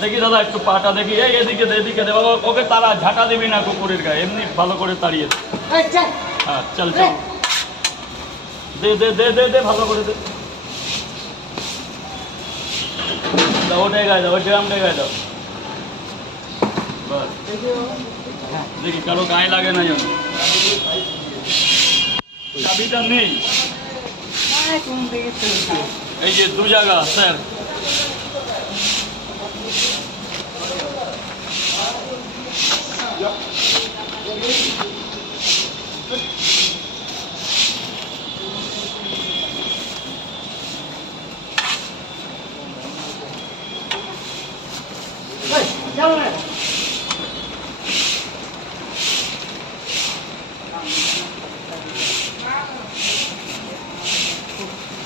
দেখি দাদা একটু পাটা দেখি, এই এদিকে দে, এদিকে দে বাবা, ওকে তারা ঝাঁটা দিবি না কুকুরের গায়ে, এমনি ভালো করে তাড়িয়ে দে। হ্যাঁ চল চল, দে দে দে দে দে ভালো করে দে। দাও ওটাই গায়ে দাও, ওই ড্রামটাই গায়ে দাও। বাস দেখি কারো গায়ে লাগে না যেন। চাবিটা নেই, এই যে দু জায়গা স্যার।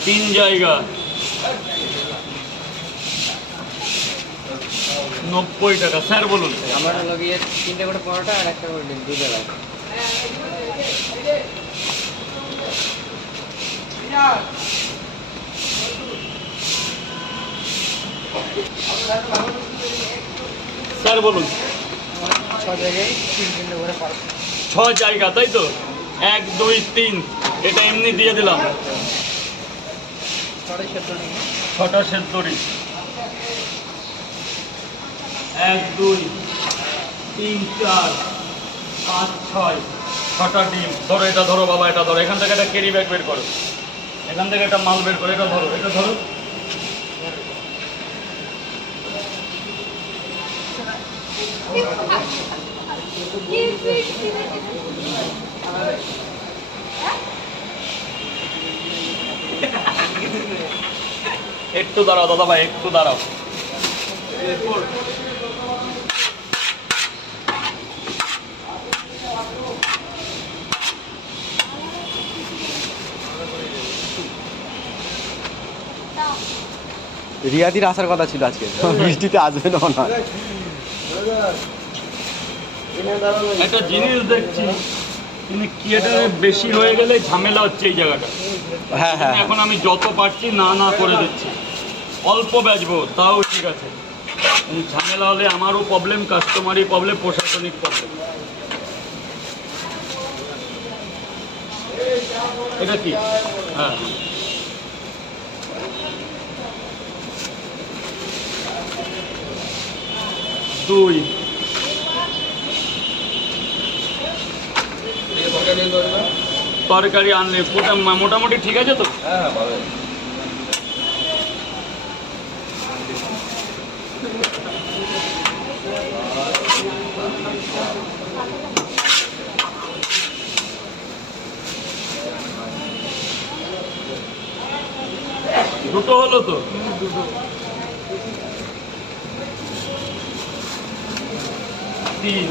তিন জায়গা 90 টাকা। স্যার বলুন। আমার হলো গিয়ে 3টে করে পরোটা আর একটা করে ডিম, 2 জায়গায়। স্যার বলুন। 6 জায়গায় 3 করে পরোটা। 6 জায়গা তাই তো, 1 2 3, এটা এমনি দিয়ে দিলাম। 6টা সেদ্ধরি, 1 2 3 4 5 6, 6টা ডিম। ধরো এটা, ধরো বাবা এটা ধরো, এখান থেকে একটা ক্যারি ব্যাগ বের করো, এখান থেকে একটা মাল বের করো, এটা ধরো, এটা ধরো। একটু দাঁড়াও দাদা ভাই, একটু দাঁড়াও। রিয়াদির আসার কথা ছিল আজকে, বৃষ্টিতে আসবে না মনে হয়। একটা জিনিস দেখছি, কিন্তু থিয়েটারে বেশি হয়ে গেলে ঝামেলা হচ্ছে এই জায়গাটা। হ্যাঁ হ্যাঁ, এখন আমি যত পারছি না না করে দিচ্ছি, অল্প বেচবো তাও ঠিক আছে। ঝামেলা হলে আমারও প্রবলেম, কাস্টমারই প্রবলেম, প্রশাসনিক প্রবলেম। এটা কি? হ্যাঁ 2 তরকারি আনলে মোটামুটি ঠিক আছে তো? হ্যাঁ ভালো। দুটো হলো তো? তিন।